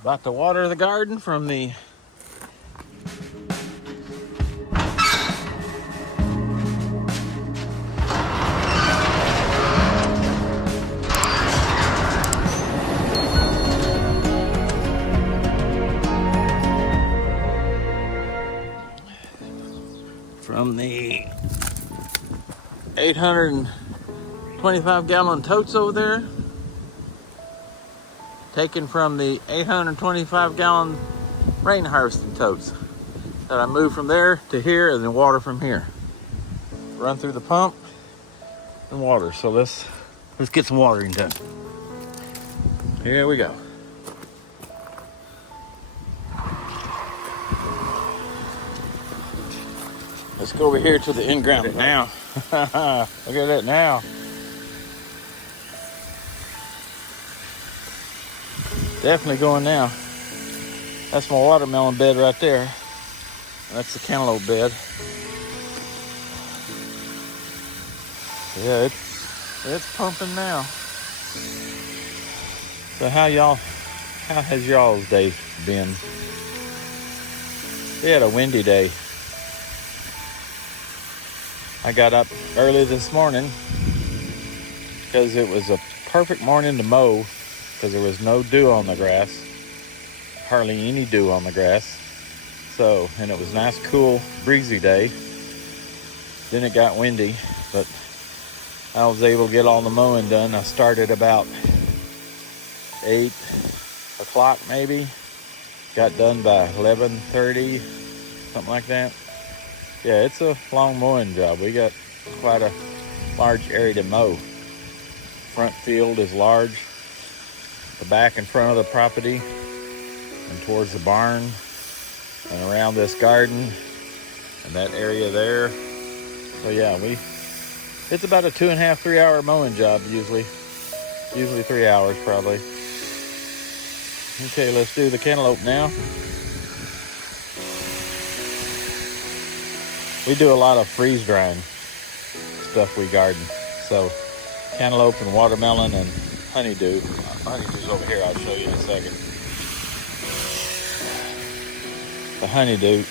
About to water the garden from the from the 825-gallon totes over there, taken from the 825-gallon rain harvesting totes that I moved from there to here and then water from here. Run through the pump and water. So let's get some watering done. Here we go. Let's go over here to the in-ground now. Look at that now. Definitely going now. That's my watermelon bed right there. That's the cantaloupe bed. Yeah, it's pumping now. So how has y'all's day been? We had a windy day. I got up early this morning because it was a perfect morning to mow because there was no dew on the grass, hardly any dew on the grass. So, and it was a nice, cool, breezy day. Then it got windy, but I was able to get all the mowing done. I started about 8 o'clock maybe. Got done by 11:30, something like that. Yeah, it's a long mowing job. We got quite a large area to mow. Front field is large. The back and front of the property and towards the barn and around this garden and that area there. So yeah, it's about a 2.5, 3 hour mowing job usually 3 hours probably. Okay, let's do the cantaloupe now. We do a lot of freeze drying stuff we garden. So cantaloupe and watermelon and honeydew. Honeydew's over here, I'll show you in a second. The honeydew,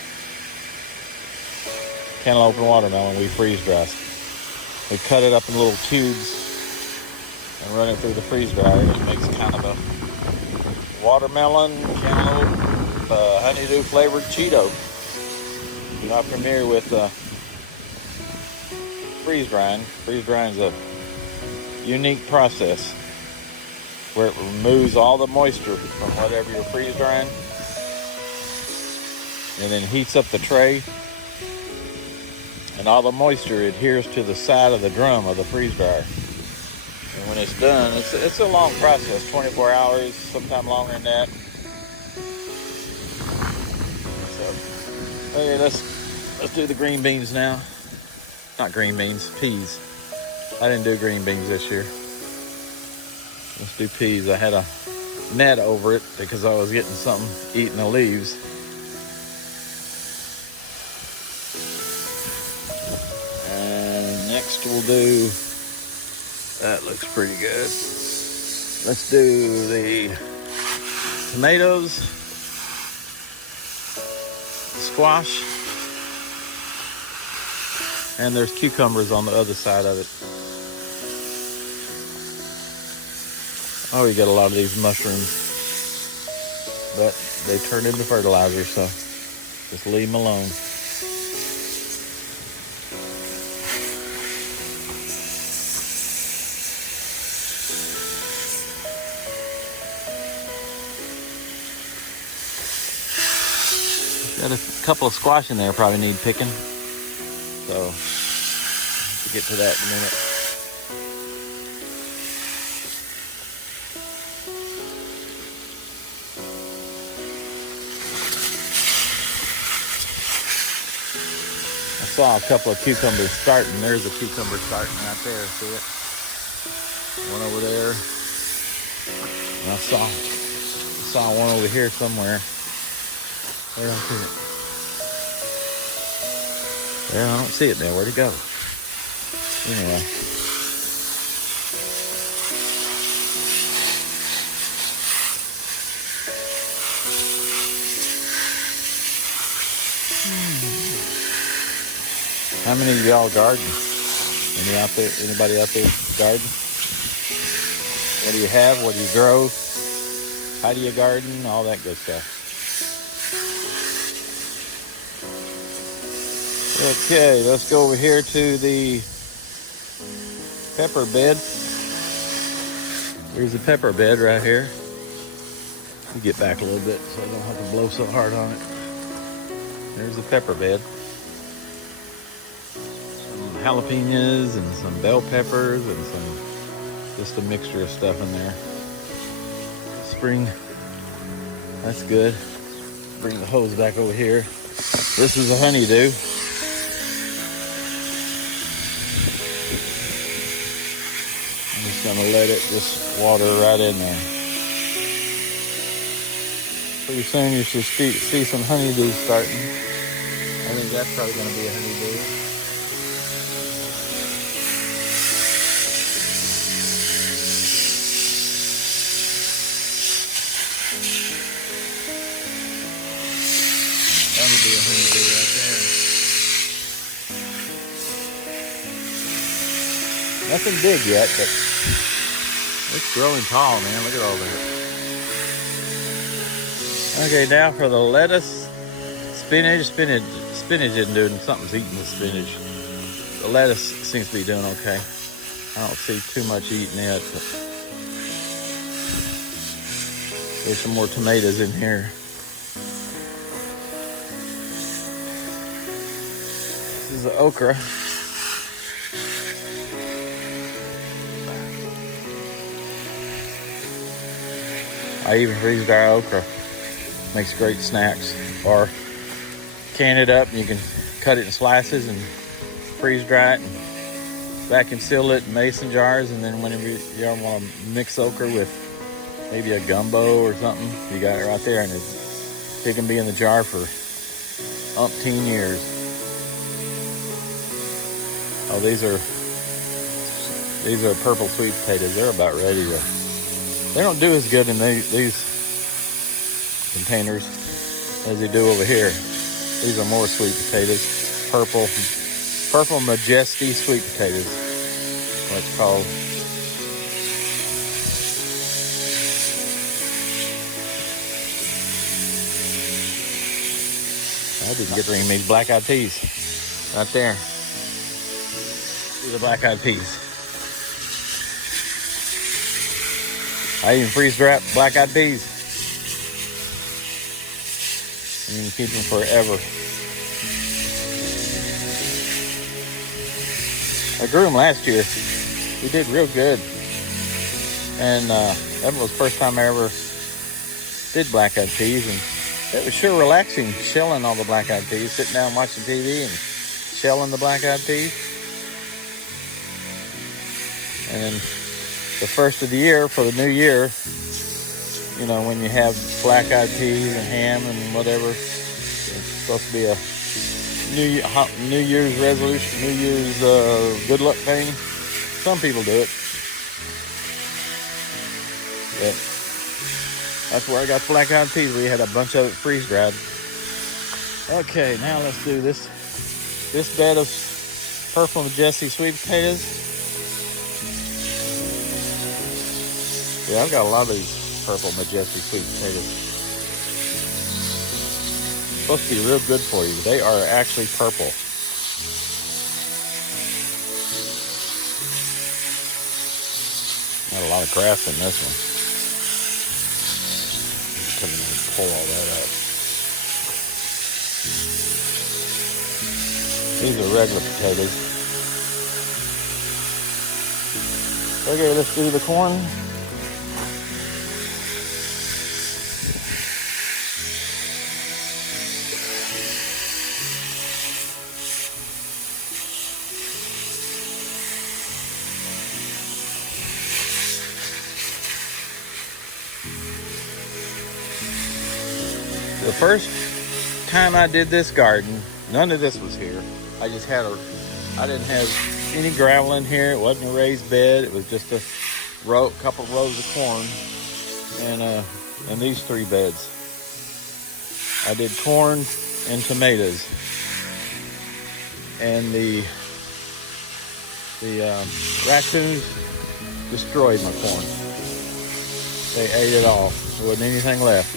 cantaloupe and watermelon, we freeze dry. We cut it up in little cubes and run it through the freeze dryer. It makes kind of a watermelon, cantaloupe, honeydew flavored Cheeto. You're not familiar with freeze drying. Freeze drying is a unique process where it removes all the moisture from whatever you're freeze drying and then heats up the tray, and all the moisture adheres to the side of the drum of the freeze dryer. And when it's done, it's a long process, 24 hours, sometimes longer than that. So, okay, let's do the green beans now. Not green beans, peas. I didn't do green beans this year. Let's do peas. I had a net over it because I was getting something eating the leaves. And next we'll do, that looks pretty good. Let's do the tomatoes, squash, and there's cucumbers on the other side of it. Oh, we get a lot of these mushrooms, but they turn into fertilizer, so just leave them alone. Got a couple of squash in there probably need picking, so we'll get to that in a minute. I saw a couple of cucumbers starting. There's a cucumber starting right there. See it? One over there. And I saw one over here somewhere. I don't see it. There, I don't see it there. Where'd it go? Anyway. How many of y'all garden? Anybody out there garden? What do you have? What do you grow? How do you garden? All that good stuff. Okay, let's go over here to the pepper bed. There's a pepper bed right here. Let me get back a little bit so I don't have to blow so hard on it. There's a pepper bed. Some jalapenos and some bell peppers and just a mixture of stuff in there. Spring, that's good. Bring the hose back over here. This is a honeydew. I'm just gonna let it just water right in there. Pretty soon you should see some honeydews starting. I think that's probably gonna be a honeydew. That'll be a honeydew right there. Nothing big yet, but it's growing tall, man. Look at all that. Okay, now for the lettuce, spinach isn't doing, something's eating the spinach. The lettuce seems to be doing okay. I don't see too much eating it, but there's some more tomatoes in here. This is the okra. I even freeze dry okra. Makes great snacks. Or can it up and you can cut it in slices and freeze dry it and vacuum seal it in mason jars, and then whenever you want to mix okra with maybe a gumbo or something, you got it right there, and it can be in the jar for umpteen years. Oh, these are purple sweet potatoes. They're about ready to. They don't do as good in these containers as they do over here. These are more sweet potatoes. Purple Majesty sweet potatoes, what it's called. I didn't get to bring these black eyed peas. Right there. These are black eyed peas. I even freeze dry black eyed peas. And you can keep them forever. I grew them last year. We did real good. And that was the first time I ever did black eyed peas. And it was sure relaxing shelling all the black eyed peas, sitting down watching TV and shelling the black eyed peas. And then the first of the year, for the new year, you know, when you have black eyed peas and ham and whatever, it's supposed to be a New Year's resolution, New Year's good luck thing. Some people do it. But that's where I got the black eyed peas. We had a bunch of it freeze dried. Okay, now let's do this bed of Purple Majesty sweet potatoes. Yeah, I've got a lot of these Purple Majesty sweet potatoes. Supposed to be real good for you. They are actually purple. Got a lot of grass in this one. Come in and pull all that up. These are regular potatoes. Okay, let's do the corn. The first time I did this garden, none of this was here. I didn't have any gravel in here. It wasn't a raised bed. It was just a couple rows of corn and these three beds. I did corn and tomatoes. and the raccoons destroyed my corn. They ate it all. There wasn't anything left.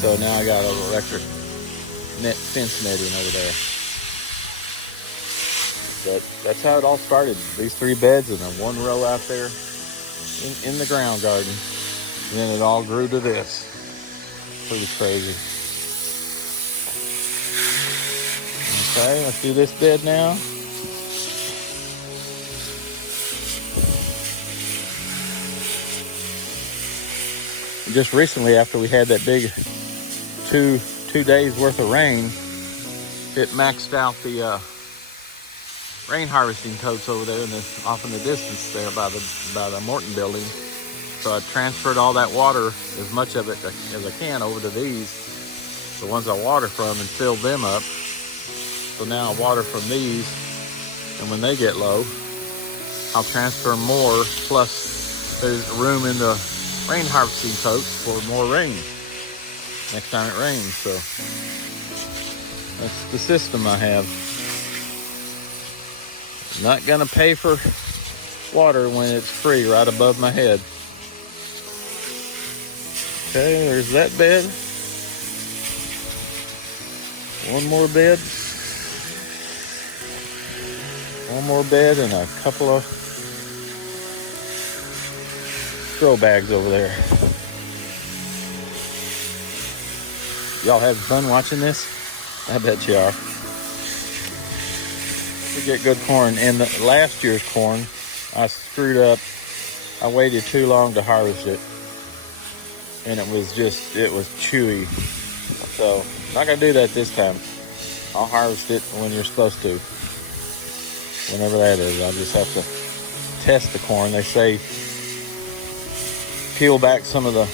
So now I got an electric fence netting over there. But that's how it all started. These 3 beds and then 1 row out there in the ground garden. And then it all grew to this. Pretty crazy. Okay, let's do this bed now. Just recently, after we had that big two days worth of rain, it maxed out the rain harvesting totes over there off in the distance there by the Morton building. So I transferred all that water, as much of it as I can, over to these, the ones I water from, and filled them up. So now I water from these, and when they get low, I'll transfer more, plus there's room in the rain harvesting totes for more rain next time it rains. So that's the system I have. Not gonna pay for water when it's free right above my head. Okay, there's that bed. 1 more bed. 1 more bed and a couple of grow bags over there. Y'all having fun watching this? I bet you are. We get good corn. And last year's corn, I screwed up. I waited too long to harvest it. And it was chewy. So, not gonna do that this time. I'll harvest it when you're supposed to. Whenever that is. I'll just have to test the corn. They say peel back some of the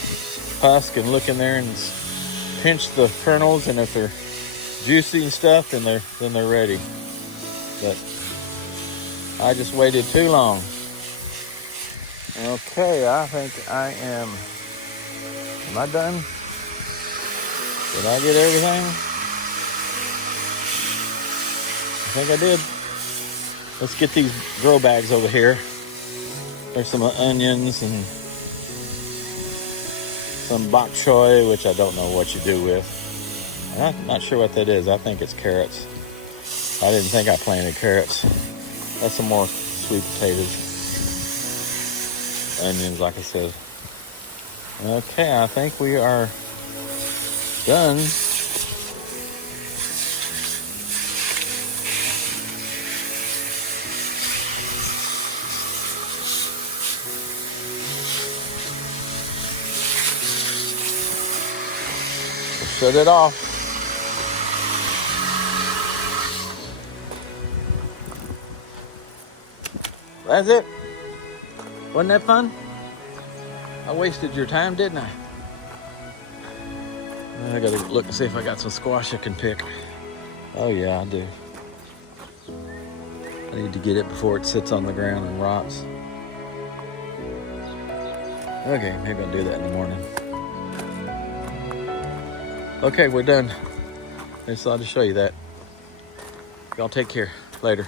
husk and look in there and pinch the kernels, and if they're juicy and stuff, then they're ready. But I just waited too long. Okay, I think I am. Am I done? Did I get everything? I think I did. Let's get these grow bags over here. There's some onions and some bok choy, which I don't know what you do with. I'm not sure what that is. I think it's carrots. I didn't think I planted carrots. That's some more sweet potatoes. Onions, like I said. Okay, I think we are done. Shut it off. That's it. Wasn't that fun? I wasted your time, didn't I? I gotta look and see if I got some squash I can pick. Oh yeah, I do. I need to get it before it sits on the ground and rots. Okay, maybe I'll do that in the morning. Okay, we're done. I just thought to show you that. Y'all take care. Later.